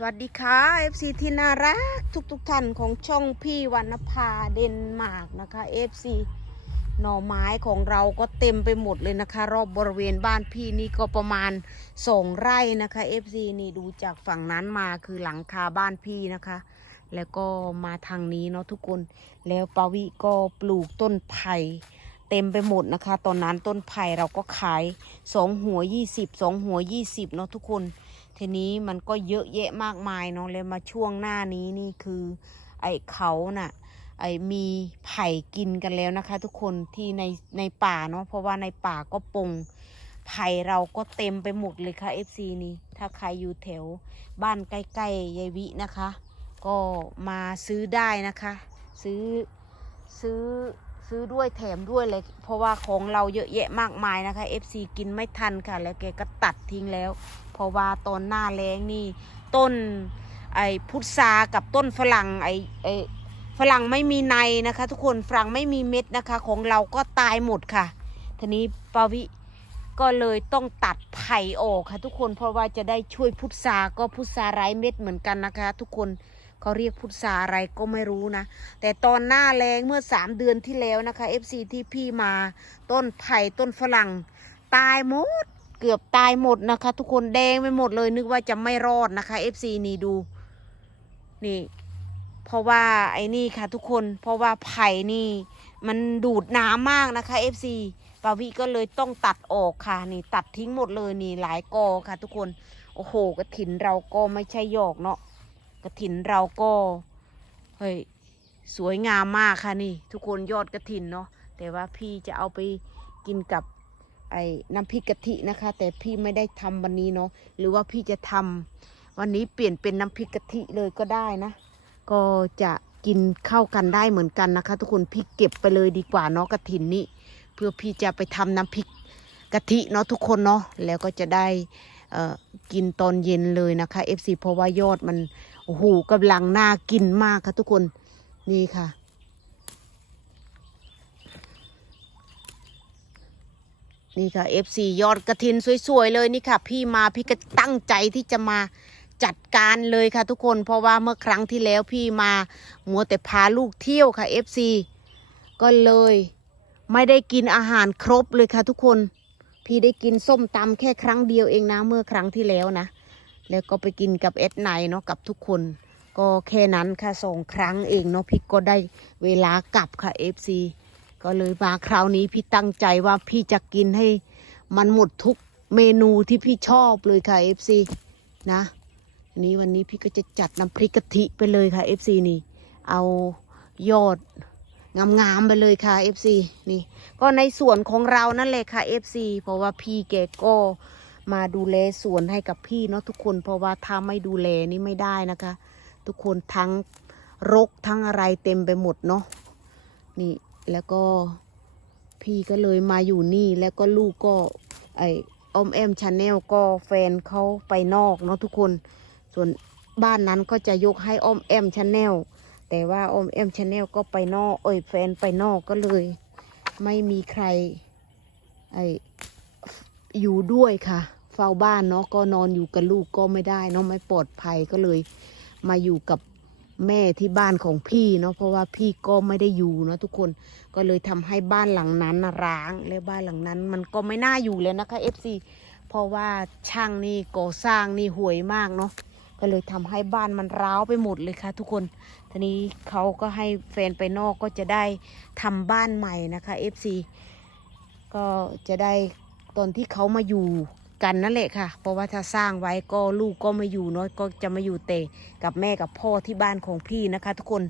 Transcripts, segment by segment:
สวัสดีค่ะ FC ที่น่ารักทุกทุกๆท่านของช่องพี่วรรณภาเดนมาร์กนะคะ FC หน่อไม้ของเราก็เต็มไปหมดเลยนะคะ รอบบริเวณบ้านพี่นี่ก็ประมาณสองไร่นะคะ FC นี่ดูจากฝั่งนั้นมาคือหลังคาบ้านพี่นะคะ แล้วก็มาทางนี้เนาะทุกคนแล้วปาวิก็ปลูกต้นไผ่เต็มไปหมดนะคะ ตอนนั้นต้นไผ่เราก็ขายสองหัวยี่สิบสองหัวยี่สิบเนาะทุกคน ทีนี้มันก็เยอะแยะมากมายเนาะแล้วมาช่วงหน้านี้นี่คือ ไอ้เขาน่ะไอ้มีไผ่กินกันแล้วนะคะ ทุกคนที่ในในป่าเนาะเพราะว่าในป่าก็ปงไผ่เราก็เต็มไปหมดเลยค่ะ FC นี่ถ้าใครอยู่แถวบ้านใกล้ๆยายวินะคะ ก็มาซื้อได้นะคะ ซื้อซื้อซื้อด้วยแถมด้วยเลย เพราะว่าของเราเยอะแยะมากมายนะคะ FC กินไม่ทันค่ะ แล้วแกก็ตัดทิ้งแล้ว เพราะว่าตอนหน้าแล้งนี่ต้นไอ้พุทรากับต้นฝรั่งไอ้ไอฝรั่งไม่มีในนะคะ ทุกคนฝรั่งไม่มีเม็ดนะคะ ของเราก็ตายหมดค่ะ ทีนี้ปาวิก็เลยต้องตัดไผ่ออกค่ะ ทุกคนเพราะว่าจะได้ช่วยพุทราก็พุทราไร้เม็ดเหมือนกันนะคะ ทุกคนเขาเรียกพุทราอะไรก็ไม่รู้นะ แต่ตอนหน้าแรงเมื่อสามเดือนที่แล้วนะคะ FC ที่พี่มาต้นไผ่ต้นฝรั่ง ตายหมด เกือบตายหมดนะคะ ทุกคนแดงไปหมดเลยนึกว่าจะไม่รอดนะคะ FC นี่ดู นี่ เพราะว่าไอ้นี่ค่ะ ทุกคนเพราะว่าไผ่นี่ มันดูดน้ำมากนะคะ FC ปาวิก็เลยต้องตัดออกค่ะ นี่ ตัดทิ้งหมดเลยนี่หลายกอค่ะ ทุกคน โอ้โหกระถินเราก็ไม่ใช่หยอกเนาะกระถินเราก็เฮ้ยสวยงามมากค่ะนี่ ทุกคนยอดกระถินเนาะแต่ว่าพี่จะเอาไปกินกับ ไอ้น้ำพริกกะทินะคะ แต่พี่ไม่ได้ทำวันนี้เนาะหรือว่าพี่จะทำวันนี้เปลี่ยนเป็นน้ำพริกกะทิเลยก็ได้นะ ก็จะกินเข้ากันได้เหมือนกันนะคะ ทุกคนพี่เก็บไปเลยดีกว่าเนาะกระถินนี่เพื่อพี่จะไปทำน้ำพริกกะทิเนาะทุกคนเนาะแล้วก็จะได้อ่อกินตอนเย็นเลยนะคะ FC เพราะว่ายอดมันโอ้โหกำลังน่ากินมากค่ะทุกคนนี่ค่ะ นี่ค่ะ FC ยอดกระถินสวยๆเลยนี่ค่ะ พี่มาพี่ก็ตั้งใจที่จะมาจัดการเลยค่ะทุกคนเพราะว่าเมื่อครั้งที่แล้วพี่มามัวแต่พาลูกเที่ยวค่ะ FC ก็เลยไม่ได้กินอาหารครบเลยค่ะทุกคน พี่ได้กินส้มตำแค่ครั้งเดียวเองนะเมื่อครั้งที่แล้วนะ แล้วก็ไปกินกับเอสไนเนาะกับทุกคน ก็แค่นั้นค่ะสองครั้งเองเนาะพี่ก็ได้เวลากลับค่ะ FC ก็เลยมาคราวนี้พี่ตั้งใจว่าพี่จะกินให้มันหมดทุกเมนูที่พี่ชอบเลยค่ะ FC นะนนี้วันนี้พี่ก็จะจัดน้ำพริกกะทิไปเลยค่ะ FC นี่ เอายอดงามๆไปเลยค่ะ FC นี่ ก็ในส่วนของเรานั่นแหละค่ะ FC เพราะว่าพี่แกก็มาดูแลสวนให้กับพี่เนาะทุกคนเพราะว่าถ้าไม่ดูแลนี่ไม่ได้นะคะ ทุกคนทั้งรกทั้งอะไรเต็มไปหมดเนาะนี่ แล้วก็พี่ก็เลยมาอยู่นี่แล้วก็ลูกก็ไออมแอมชาแนลก็แฟนเขาไปนอกเนาะทุกคน ส่วนบ้านนั้นก็จะยกให้อมแอมชาแนลแต่ว่าอมแอมชาแนลก็ไปนอกเอ้ยแฟนไปนอกก็เลย ไม่มีใครไออยู่ด้วยค่ะ เฝ้าบ้านเนาะก็นอนอยู่กับลูกก็ไม่ได้เนาะไม่ปลอดภัยก็เลย มาอยู่กับ แม่ที่บ้านของพี่เนาะเพราะว่าพี่ก็ไม่ได้อยู่เนาะทุกคนก็เลยทำให้บ้านหลังนั้นร้าง และบ้านหลังนั้น มันก็ไม่น่าอยู่เลยนะคะ FC เพราะว่าช่างนี่ก่อสร้างนี่ห่วยมากเนาะก็เลยทำให้บ้านมันร้าวไปหมดเลยค่ะ ทุกคนทีนี้เขาก็ให้แฟนไปนอกก็จะได้ทำบ้านใหม่นะคะ FC ก็จะได้ตอนที่เขามาอยู่ กันนั่นแหละค่ะ เพราะว่าถ้าสร้างไว้ก็ลูกก็ไม่อยู่เนาะก็จะมาอยู่แต่กับแม่กับพ่อที่บ้านของพี่นะคะ ทุกคน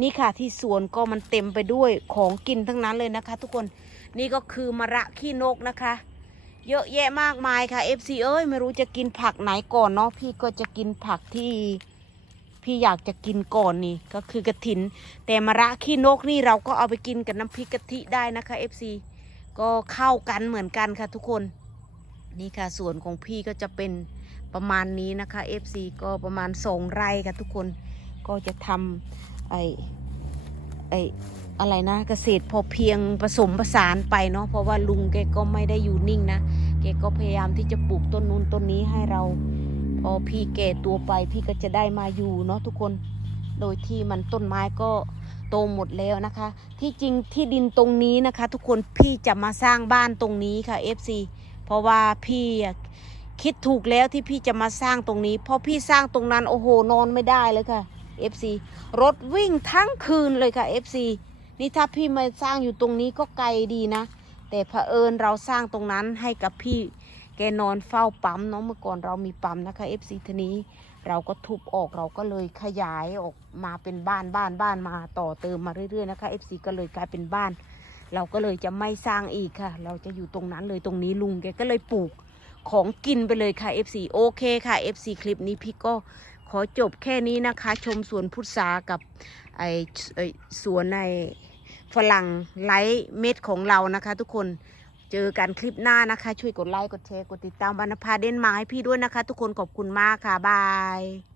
นี่ค่ะที่สวนก็มันเต็มไปด้วยของกินทั้งนั้นเลยนะคะ ทุกคนนี่ก็คือมะระขี้นกนะคะ เยอะแยะมากมายค่ะ FC เอ้ยไม่รู้จะกินผักไหนก่อนเนาะพี่ก็จะกินผักที่พี่อยากจะกินก่อนนี่ก็คือกระถิน แต่มะระขี้นกนี่เราก็เอาไปกินกับน้ำพริกกะทิได้นะคะ FC ก็เข้ากันเหมือนกันค่ะทุกคน นี่ค่ะส่วนของพี่ก็จะเป็นประมาณนี้นะคะ FC ก็ประมาณสองไร่ค่ะทุกคนก็จะทำไอไออะไรนะเกษตรพอเพียงผสมผสานไปเนาะเพราะว่าลุงแกก็ไม่ได้อยู่นิ่งนะแกก็พยายามที่จะปลูกต้นนู้นต้นนี้ให้เราพอพี่แก่ตัวไปพี่ก็จะได้มาอยู่เนาะทุกคน โดยที่มันต้นไม้ก็โตหมดแล้วนะคะ ที่จริงที่ดินตรงนี้นะคะ ทุกคนพี่จะมาสร้างบ้านตรงนี้ค่ะ FC เพราะว่าพี่คิดถูกแล้วที่พี่จะมาสร้างตรงนี้ เพราะพี่สร้างตรงนั้นโอ้โหนอนไม่ได้เลยค่ะ FC รถวิ่งทั้งคืนเลยค่ะ FC นี่ถ้าพี่มาสร้างอยู่ตรงนี้ก็ไกลดีนะ แต่เผอิญเราสร้างตรงนั้นให้กับพี่แกนอนเฝ้าปั๊มเนาะเมื่อก่อนเรามีปั๊มนะคะ FC ทีนี้เราก็ทุบออกเราก็เลยขยายออกมาเป็นบ้านบ้านบ้านมาต่อเติมมาเรื่อยๆนะคะ FC ก็เลยกลายเป็นบ้าน เราก็เลยจะไม่สร้างอีกค่ะ เราจะอยู่ตรงนั้นเลยตรงนี้ลุงแกก็เลยปลูกของกินไปเลยค่ะ FC โอเคค่ะ FC คลิปนี้พี่ก็ขอจบแค่นี้นะคะ ชมสวนพุทรากับไอสวนในฝรั่งไลท์เม็ดของเรานะคะ ทุกคนเจอกันคลิปหน้านะคะ ช่วยกดไลค์กดแชร์กดติดตามบรรณภาเดนมาให้พี่ด้วยนะคะ ทุกคนขอบคุณมากค่ะ บาย